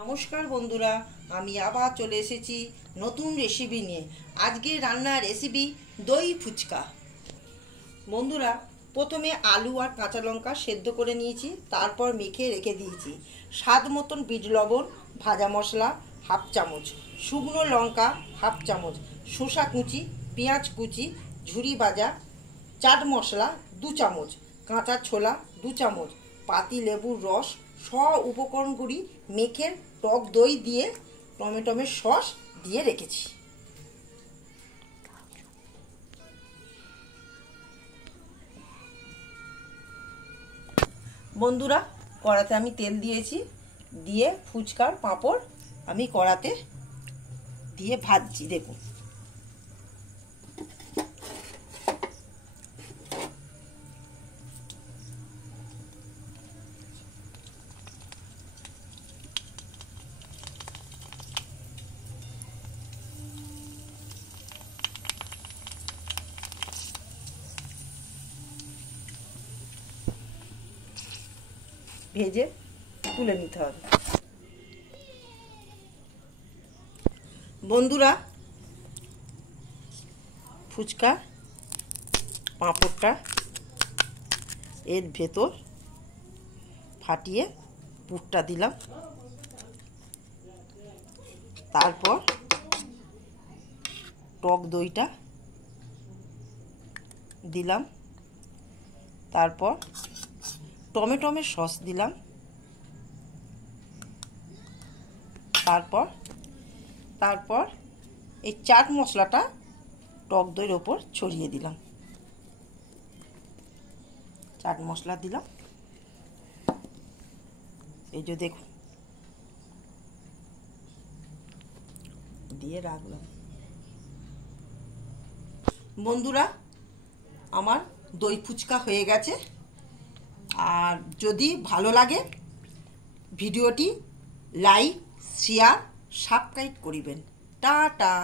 নমস্কার বন্ধুরা, আমি আবার চলে এসেছি নতুন রেসিপি নিয়ে। আজকে রান্নার রেসিপি দই ফুচকা। বন্ধুরা, প্রথমে আলু আর কাঁচা লঙ্কা সেদ্ধ করে নিয়েছি, তারপর মেখে রেখে দিয়েছি। স্বাদ মতন বিট লবণ, ভাজা মশলা হাফ চামচ, শুকনো লঙ্কা হাফ চামচ, শসা কুচি, পেঁয়াজ কুচি, ঝুরি ভাজা, চাট মশলা 2 চামচ, কাঁচা ছোলা 2 চামচ, পাতি লেবুর রস, সব উপকরণগুলি মেখে টক দই দিয়ে টমেটোমের সস দিয়ে রেখেছি। বন্ধুরা, কড়াতে আমি তেল দিয়েছি, দিয়ে ফুচকার পাঁপড় আমি কড়াতে দিয়ে ভাজছি। দেখুন, ভেজে তুলে নিতে হবে। বন্ধুরা, ফুচকা পাঁপড়টা এর ভেতর ফাটিয়ে পুরটা দিলাম, তারপর টক দইটা দিলাম, তারপর টমেটোমের সস দিলাম, তারপর এই চাট মশলাটা টক দইয়ের ওপর ছড়িয়ে দিলাম। চাট মশলা দিলাম, এই যে দেখুন, দিয়ে রাখলাম। বন্ধুরা, আমার দই ফুচকা হয়ে গেছে। আর যদি ভালো লাগে ভিডিওটি লাইক, শেয়ার, সাবস্ক্রাইব করিবেন। টাটা।